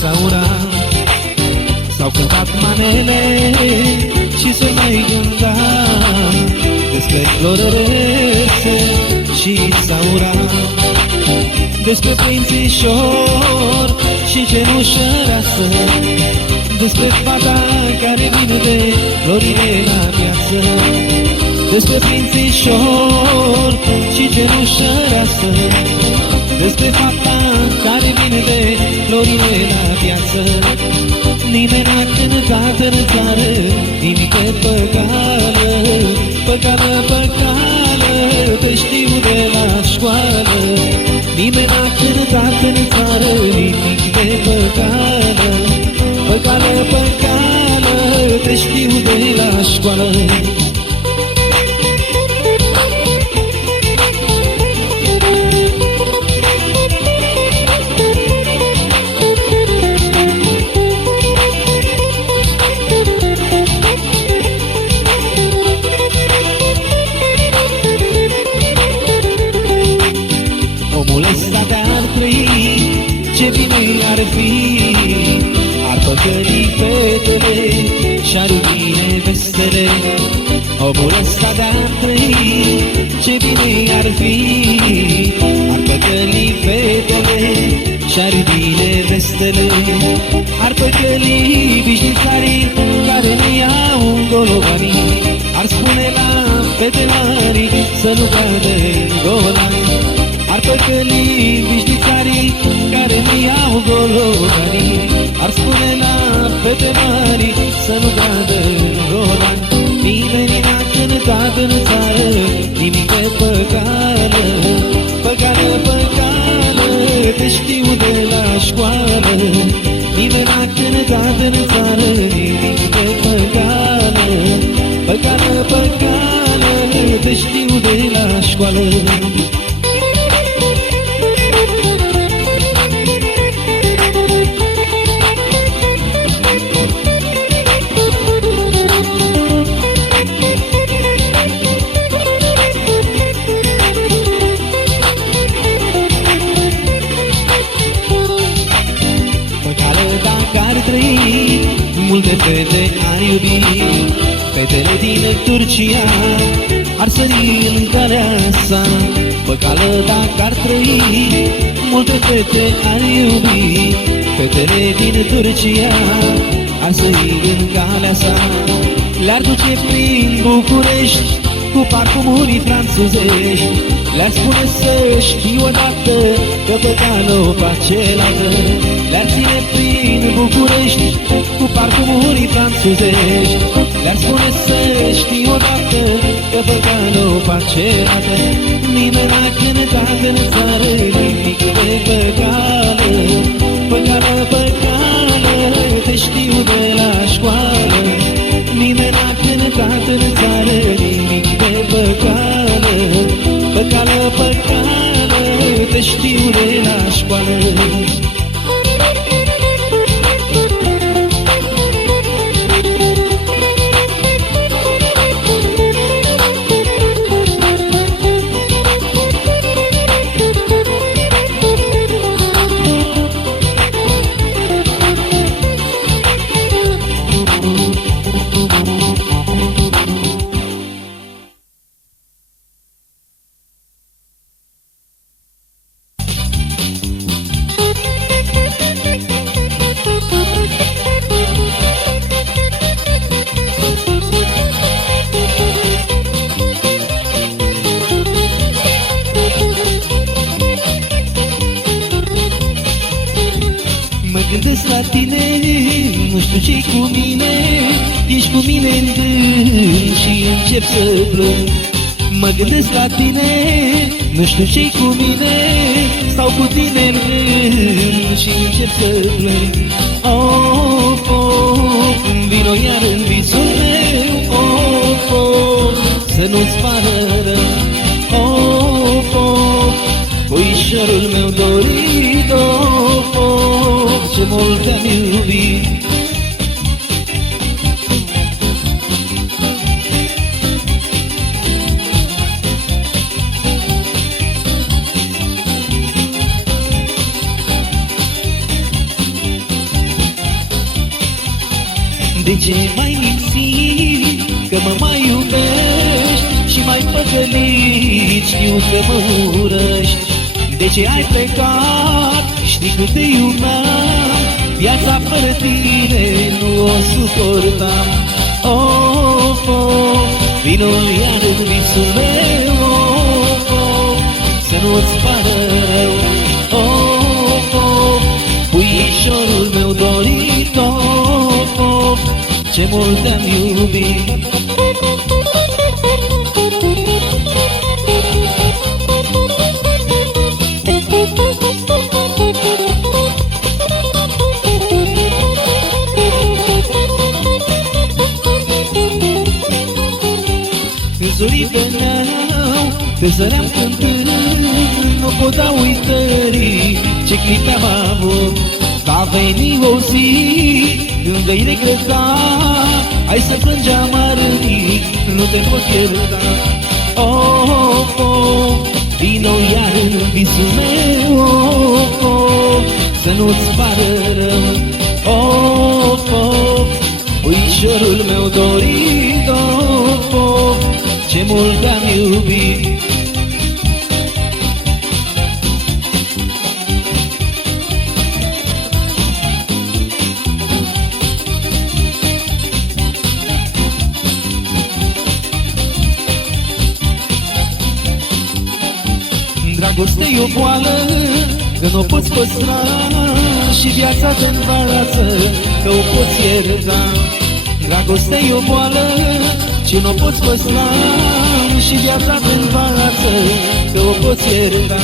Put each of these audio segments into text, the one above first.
s-au urat, s-au cântat manele și se mai gânda despre florărețe și s-au urat, despre prințișor și cenușăreasă, despre fata care vine de florile la viață, despre prințișor și cenușăreasă, despre fata care vine de florile la viață. Nimeni n-a cântat în țară nimic de păcală, păcală, păcală, te știu de la școală. Nimeni n-a cântat în țară nimic de păcală, păcală, păcală, te știu de la școală. Omul ăsta de-ar trăi, ce bine ar fi, ar păcăli fetele și-ar iubi nevestele. Omul ăsta de-ar trăi, ce bine ar fi, ar păcăli fetele și-ar iubi nevestele. Ar păcăli vișnițarii care ne iau gologanii, ar spune la fete mari să nu cadă în golani. Ar păcăli vișnițarii care nu iau gologanii, ar spune la fete mari să nu cadă în golani. Nimeni n-a cântat în țară nimic de păcală, păcală, păcală, te știu de la școală. Nimeni n-a cântat în țară nimic de păcală, păcală, păcală, te știu de la școală. Multe fete ar iubi, fetele din Turcia ar sări în calea sa. Păcală dacă ar trăi, multe fete ar iubi, fetele din Turcia ar sări în calea sa. Le-ar duce prin București cu parfumuri franțuzești, le-ar spune să știi odată că păcală o face lată. Le-ar ține prin București cu parfumuri franțuzești, le-ar spune să știi odată că păcală o face lată. Nimeni n-a cântat în țară nimic de păcală, păcală, păcală, te știu de la școală. Nimeni n-a cântat în țară nimic de păcală, păcală, păcală, te știu de la școală. gândesc la tine, nu știu ce-i cu mine, ești cu mine în gând și încep să plâng. Mă gândesc la tine, nu știu ce-i cu mine, stau cu tine în gând și încep să plâng. Of, of, vino iar în visul meu, of, of, să nu-ți pară rău. Of, of, puișorul meu dorit, of, of, ce mult te-am iubit. De ce mai minți că mă mai iubești și mai păcălit știu că mă urăști? De ce ai plecat? Știi cât te iubeam, viața fără tine nu o suportam. Oh, oh, vino iar în visul meu, oh, oh, să nu-ți pară rău. Oh, oh, puișorul meu dorit, oh, oh, ce mult te-am iubit. Când zorii veneau, te zăream cântând, nu pot da uitării ce clipe am avut. Va veni o zi când vei regreta, hai să plângi amarnic, nu te pot ierta. Oh, oh, vino iar în visul meu, oh, oh, să nu-ți pară rău. Oh, oh, puișorul meu dorit, oh, oh, ce mult te-am iubit. Dragoste-i o boală, că n-o poți păstra, și viața te învață, că o poți ierta. Dragoste-i o boală, ce n-o poți păstra, și viața te învață, că o poți ierta.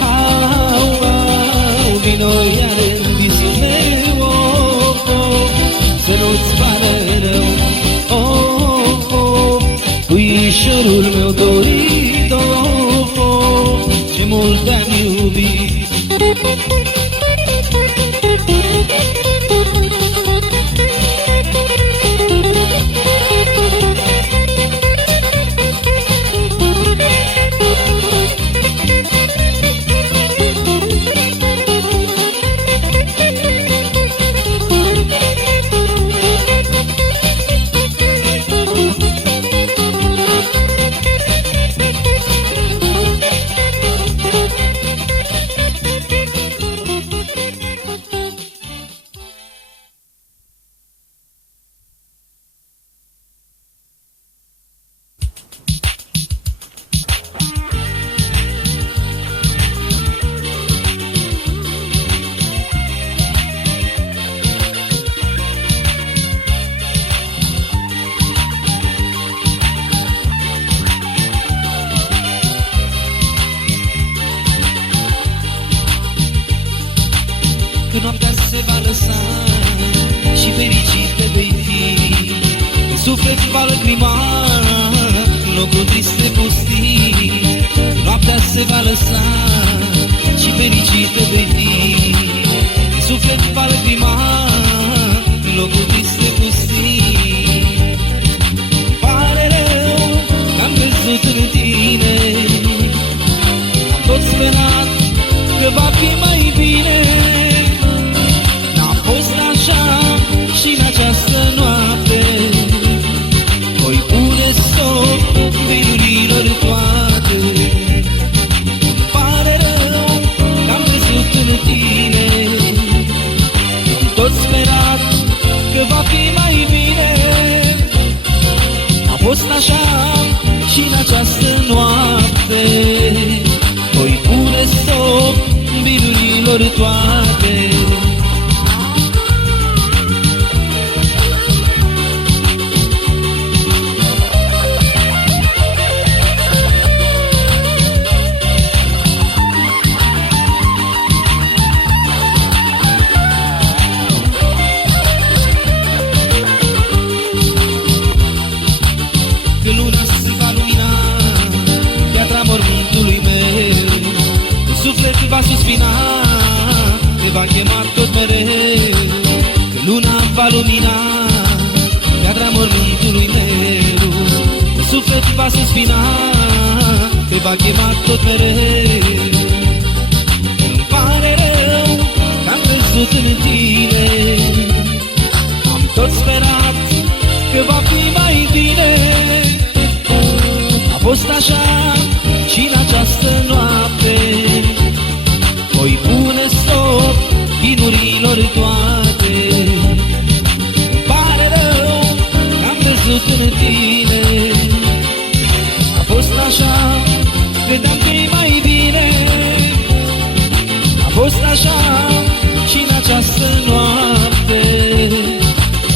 Au, au, vino iar în visul meu, oh, oh, să nu-ți pară rău. Oh, oh, puișorul meu dorit, oh, oh, ce mult te-am iubit. Când noaptea se va lăsa și fericit te vei fi, în suflet va lăcrima locul triste pustii. Când noaptea se va lăsa și fericit te vei fi, în suflet va lăcrima locul triste pustii. Pare rău că-am crezut în tine, am tot sperat că va fi mai bine. Și în această noapte voi pune stop vinurilor toate. Pare rău că-am crezut în tine, am tot sperat că va fi mai bine. A fost așa și în această noapte voi pune stop vinurilor toate. Va suspina, te va chema tot mereu, că luna va lumina piatra mormântului meu. Sufletul va suspina, te va chema tot mereu. Îmi pare rău că am crezut în tine, am tot sperat că va fi mai bine. A fost așa și în această noapte. Voi pune stop chinurilor toate. Îmi pare rău că am văzut în tine. A fost așa, credeam că-i mai bine. A fost așa și în această noapte.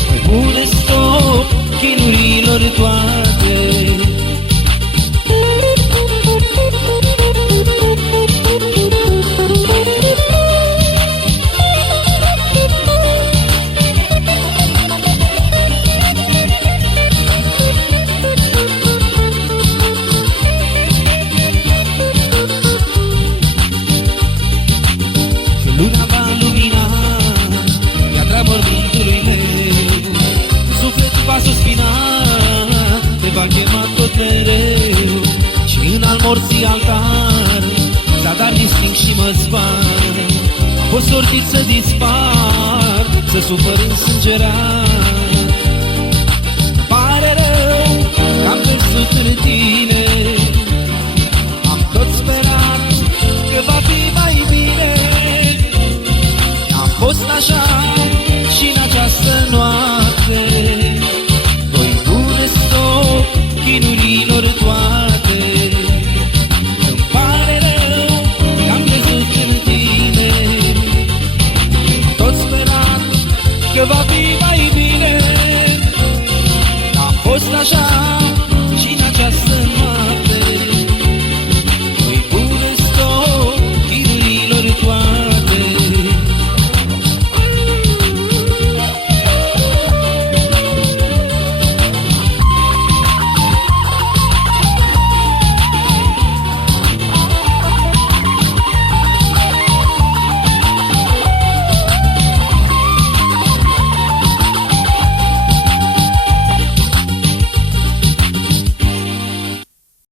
Voi pune stop chinurilor toate. Luna va lumina piatra mormântului meu. Sufletul va suspina, te va chema tot mereu. Și în al morții altar s-a dat distinct și mă zbar. Am fost sortit să dispar, să sufăr însângerat. Îmi pare rău că am văzut în tine. Am tot sperat că va fi mai bine. A fost așa